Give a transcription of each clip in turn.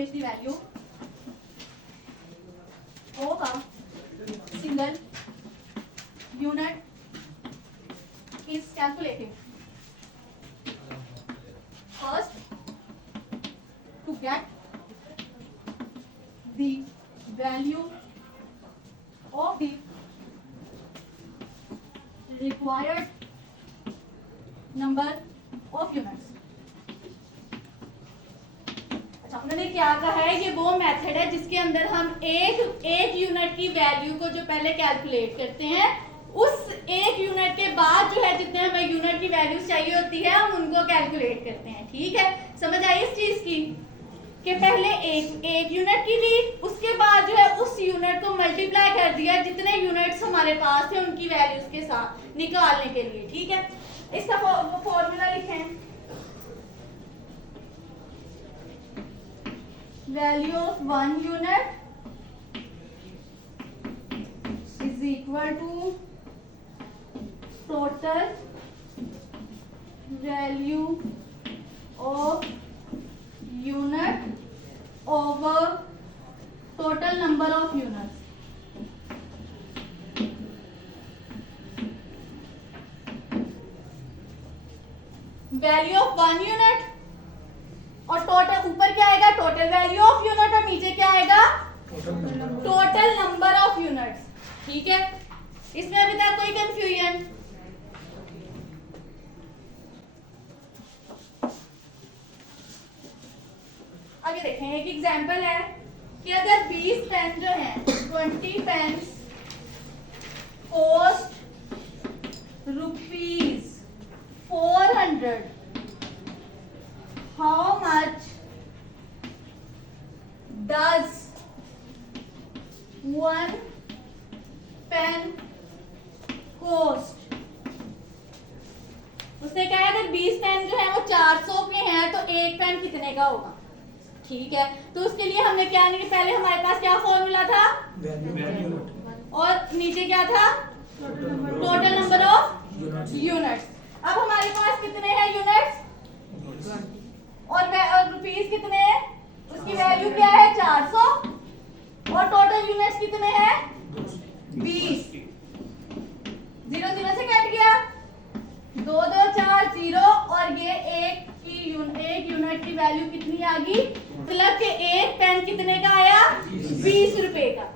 establish the value of a single unit is calculated. First, to get the value of the required number of units. अच्छा, उन्होंने क्या कहा है, ये वो मेथड है जिसके अंदर हम एक यूनिट की वैल्यू को जो पहले कैलकुलेट करते हैं, उस एक यूनिट के बाद जो है जितने हमें यूनिट की वैल्यूज चाहिए होती है हम उनको कैलकुलेट करते हैं। ठीक है, समझ आई इस चीज की कि पहले एक यूनिट की ली, उसके बाद जो है उस यूनिट को मल्टीप्लाई कर दिया जितने यूनिट्स हमारे पास थे उनकी वैल्यूज के साथ निकालने के लिए। ठीक है, इसका फॉर्मूला लिखें, value of one unit is equal to total value of unit over total number of units. Value of one unit और टोटल, ऊपर क्या आएगा टोटल वैल्यू ऑफ यूनिट और नीचे क्या आएगा टोटल नंबर ऑफ यूनिट्स। ठीक है, इसमें अभी तक कोई कंफ्यूजन? आगे देखें, एक एग्जांपल है कि अगर 20 पेन जो हैं 20 pens cost ₹400, how much does 1 pen cost? उसने कहा अगर 20 पेन जो है वो 400 के हैं तो एक पेन कितने का होगा। ठीक है, तो उसके लिए हमने क्या नहीं, पहले हमारे पास क्या फॉर्मूला था और नीचे क्या था टोटल नंबर ऑफ यूनिट्स। अब हमारे पास कितने हैं यूनिट्स और रुपीस कितने हैं, उसकी वैल्यू क्या है 400 और टोटल यूनिट्स कितने हैं 20। 0 0 से कट गया, 2 2 4 0 और ये एक यूनिट की वैल्यू कितनी आ गई, मतलब कि एक पेन कितने का आया 20 रुपए का।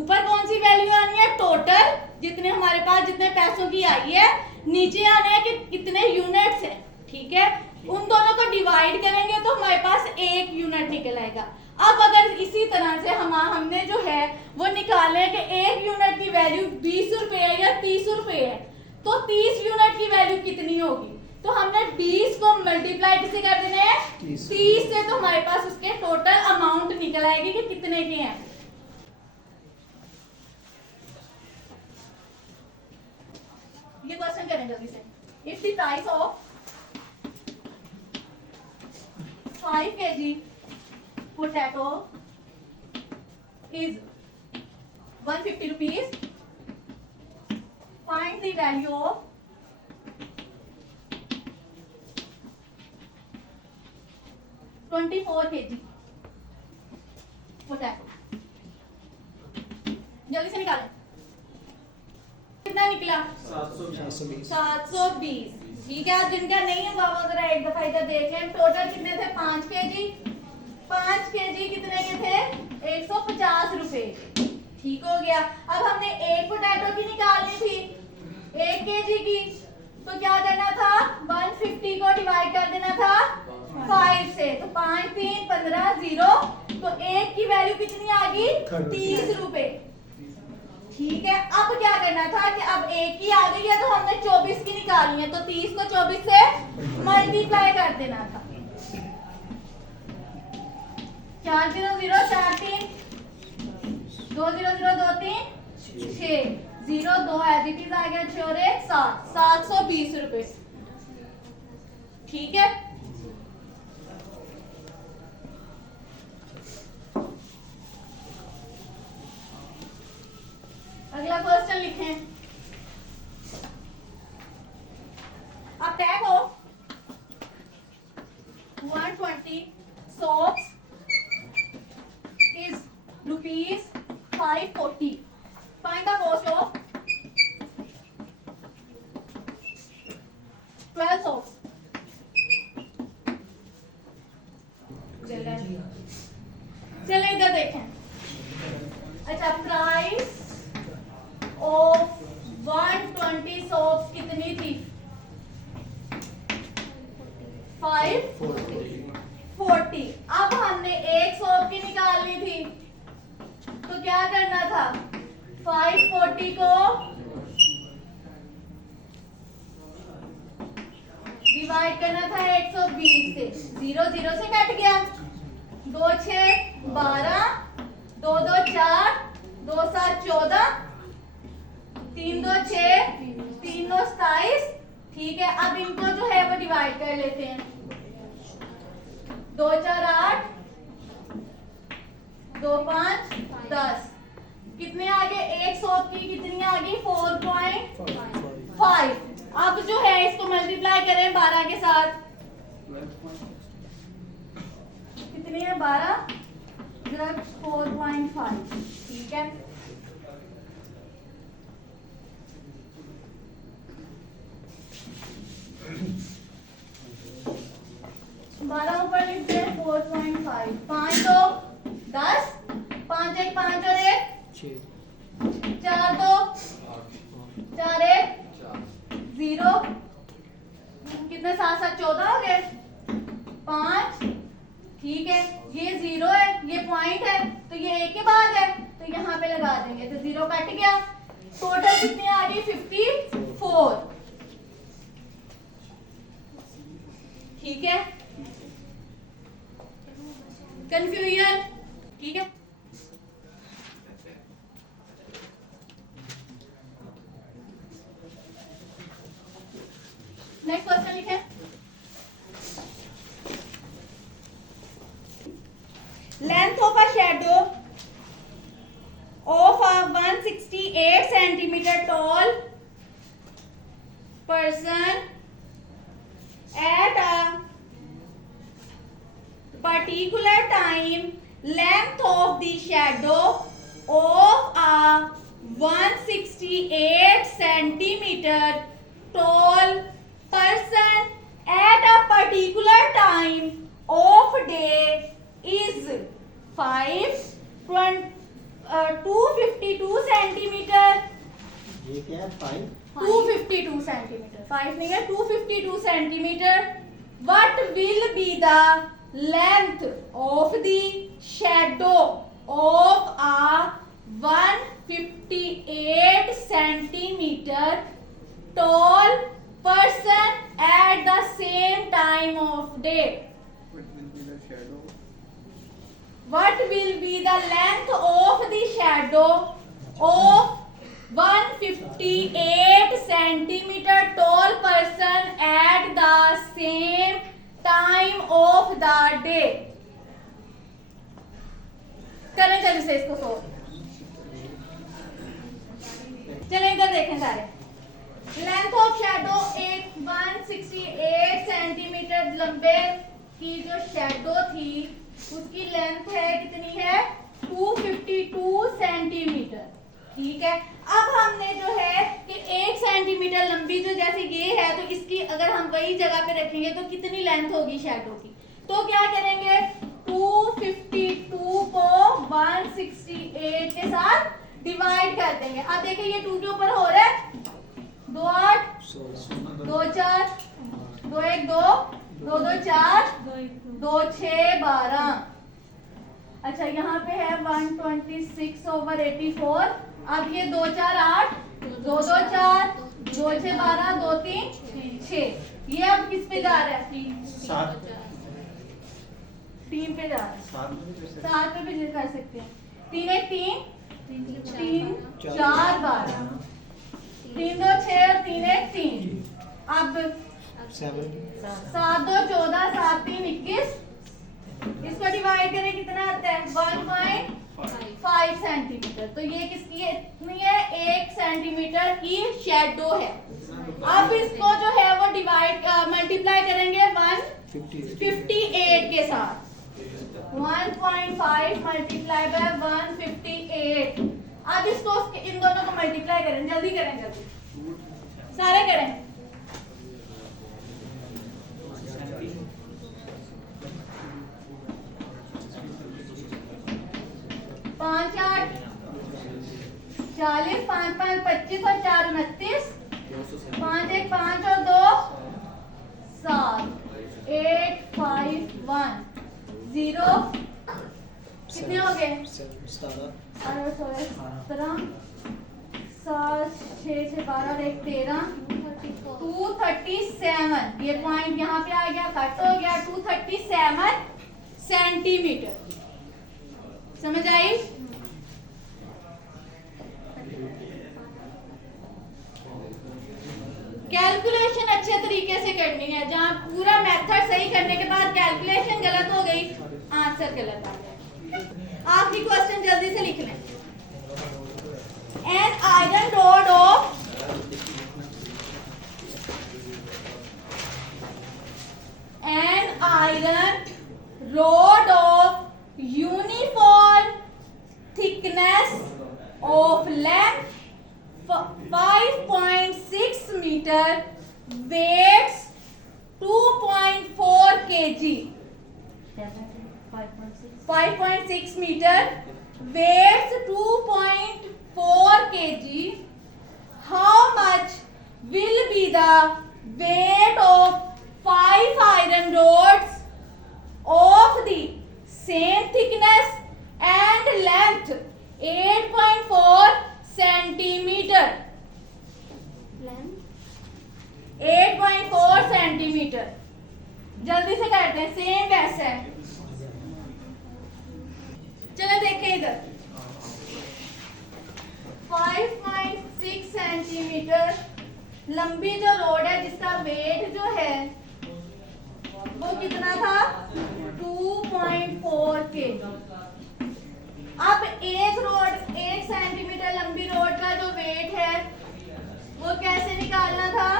ऊपर कौन सी वैल्यू आनी है टोटल, जितने हमारे पास जितने पैसों की आई है, नीचे आना है कि कितने यूनिट्स हैं। ठीक है, उन दोनों को डिवाइड करेंगे तो हमारे पास एक यूनिट निकल आएगा। अब अगर इसी तरह से हमने जो है वो निकाले कि एक यूनिट की वैल्यू 20 रुपए है या 30 रुपए है, तो 30 यूनिट की वैल्यू कितनी होगी, तो हमने 20 को मल्टीप्लाई किसे कर देना है 30 से, तो हमारे पास उसके टोटल अमाउंट निकल आएगी कि कितने के हैं। ये क्वेश्चन करें जल्दी से। If the price of 5 kg potato is 150 rupees, find the value of 24 kg potato। जल्दी से निकालें, कितना निकला 720। ठीक है, आज दिन का नहीं है बाबा, जरा एक दफा इधर देख लें। टोटल कितने थे 5 kg, 5 kg कितने के थे 150 रुपए। ठीक हो गया। अब हमने एक पोटैटो की निकालनी थी 1 kg की, तो क्या करना था 150 को डिवाइड कर देना था 5 से, तो 5 3 15 0, तो एक की वैल्यू कितनी आ गई 30 रुपए। ठीक है, अब क्या करना था कि अब एक ही आ गई है तो हमने 24 की निकालनी है, तो 30 को 24 से मल्टीप्लाई कर देना था। 4 0 0 4 3 2 0 0 2 3 6 0 2 एज इट इज आ गया 6 और 1 7, 720 रुपए। ठीक है, अगला क्वेश्चन लिखें। अब टैग हो 120 soaps ₹540. Find the cost of 12 soaps. चले इधर देखें. अच्छा, प्राइस ऑफ 120 सोप्स कितनी थी? 540. अब हमने एक सोप की निकालनी थी, तो क्या करना था? 540 को डिवाइड करना था 120 से. 0 0 से कट गया. 2 6 12, 2 2 4, 2 7 14, 3 2 6, 3 9 27. ठीक है, अब इनको जो है वो डिवाइड कर लेते हैं. 2 4 8, 2 5 10. कितने आ गए? एक सोप की कितनी आ गई? 4.5. अब जो है इसको मल्टीप्लाई करें 12 के साथ. कितनी है? 12 + 4.5. ठीक है, बारह ऊपर लिख दे. 4.5. 5 2 10, 5 1 5 और 1 4 2 4 1 0. कितने? 7 7 14 हो गए. 5. ठीक है, ये 0 है, ये पॉइंट है, तो ये 1 के बाद है, तो यहाँ पे लगा देंगे, तो 0 कट गया. टोटल कितनी आ गई? 54. ठीक है, कंफ्यूजन? ठीक है, नेक्स्ट क्वेश्चन लिखें. Length of a shadow of a 168 centimeter tall person at a particular time. Length of the shadow of a 168 centimeter tall person at a particular time of day is 252 centimetre. ये क्या है? 252 centimetre. 5 नहीं है, 252 centimetre. What will be the length of the shadow of a 158 centimeter tall person at the same time of day? What will be the length of the shadow of 158 centimeter tall person at the same time of the day? करें जल्दी से इसको solve. चलें इधर देखें सारे. Length of shadow एक 168 centimetre लंबे की जो शैडो थी उसकी लेंथ है कितनी है? 252 सेंटीमीटर. ठीक है, अब हमने जो है कि 1 सेंटीमीटर लंबी जो जैसे ये है, तो इसकी अगर हम वही जगह पे रखेंगे तो कितनी लेंथ होगी शैडो की? तो क्या करेंगे? 252 को 168 के साथ डिवाइड कर देंगे. अब देखिए ये 2 के ऊपर हो रहा है. 2 8, 2 4, 2 1 2, 2 2 4, 2 6 12. अच्छा, यहाँ पे है 126/84. अब ये 2 4 8, 2 2 4, 2 6 12, 2 3 6. ये अब किस पे जा रहा है? 3 पे जा रहा है. 7 पे भी कर सकते हैं. 3 1 3, 3 4 12, 3 2 6 और 3 1 3. अब 7 2 14, 7 3 21. इसको डिवाइड करें कितना आता है? 1.5 सेंटीमीटर. तो ये किसकी है? इतनी है 1 सेंटीमीटर की शैडो है. अब इसको जो है वो डिवाइड मल्टीप्लाई करेंगे 158 के साथ. 1.5 मल्टीप्लाई बाय 158। अब इसको इन दोनों को मल्टीप्लाई करें, जल्दी करें, जल्दी सारे करें। 5 8 40, 5 5 25 और 4 29, 5 1 5 और 2 7, 8 5 1 0। कितने हो गए? 17 7 6 6 12 और 1 13, 237। ये पॉइंट यहाँ पे आ गया, कट हो गया। 237 सेंटीमीटर। समझ आई? कैलकुलेशन अच्छे तरीके से करनी है। जहां पूरा मेथड सही करने के बाद कैलकुलेशन गलत हो गई, आंसर गलत आ गया। आखिरी क्वेश्चन जल्दी से लिख लें। An iron rod of uniform thickness of length 5.6 meter, weights 2.4 kg. 5.6 meter, weights 2.4 kg. How much will be the weight of 5 iron rods of the same thickness and length 8.4 centimeter? 8.4 centimetre. जल्दी से करते हैं, same वैसे है। चलो देखें इधर, 5.6 centimetre लंबी जो रोड है, जिसका वेट जो है वो कितना था? 2.4 kg। अब एक रोड, 1 सेंटीमीटर लंबी रोड का जो वेट है वो कैसे निकालना था?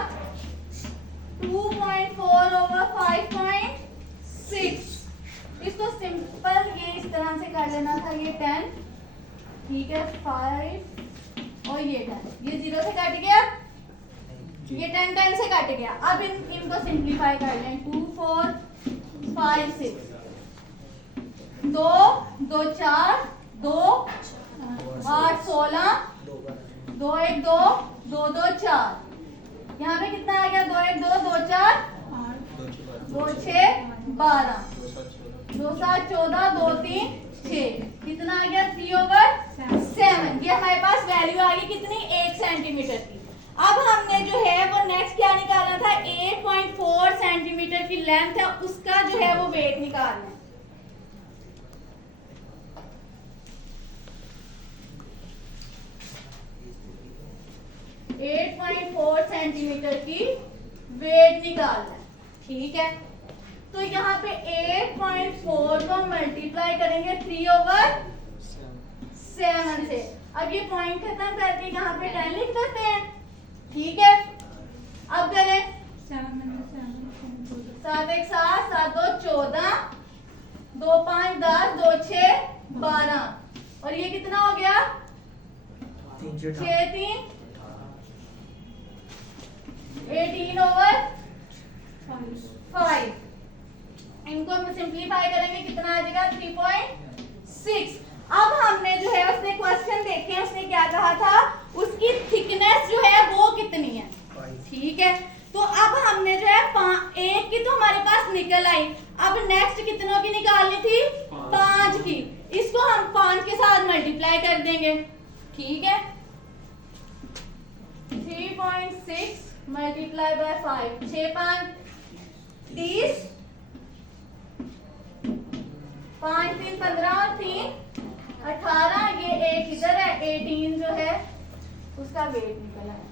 2.4 over 5.6। इसको सिंपल ये इस तरह से कर लेना था। ये 10, ठीक है, 5 और ये 10, ये 0 से कट गया, ये 10 से कट गया। अब इनको सिंप्लीफाई कर लें। 2 4 5 6, 2 2 4 2 8 16, 2 1 2 2 2 4। यहाँ पे कितना आ गया? 2 1 2 2 4 2 6 12, 2 7 14, 2 3 6। कितना आ गया? 3/7। ये हमारे पास वैल्यू आ गई कितनी? 1 सेंटीमीटर की। अब हमने जो है वो नेक्स्ट क्या निकालना था? 8.4 सेंटीमीटर की लेंथ है, उसका जो है वो वेट निकालना है। 8.4 सेंटीमीटर की वेट निकालना है, ठीक है। तो यहाँ पे 8.4 को मल्टीप्लाई करेंगे 3/7 से। अब ये पॉइंट खत्म करके यहाँ पे 10 लिख देते हैं, ठीक है। अब करें 7 1 7 7 2 14, 2 5 10, 2 6 12 और ये कितना हो गया? 6 3 18/5। इनको हम सिंप्लीफाई करेंगे, कितना आ जाएगा? 3.6। अब हमने जो है उसने क्वेश्चन देखे, उसने क्या कहा था? उसकी थिकनेस जो है वो कितनी है, ठीक है। तो अब हमने जो है 1 की तो हमारे पास निकल आई। अब नेक्स्ट कितनों की निकालनी थी? 5 की। इसको हम 5 के साथ मल्टीप्लाई कर देंगे, ठीक है। 3.6 मल्टीप्लाई बाय 5, 6 5 30, 5 3 15 और 3 18। ये एक इधर है, 18 जो है उसका वेट निकला है।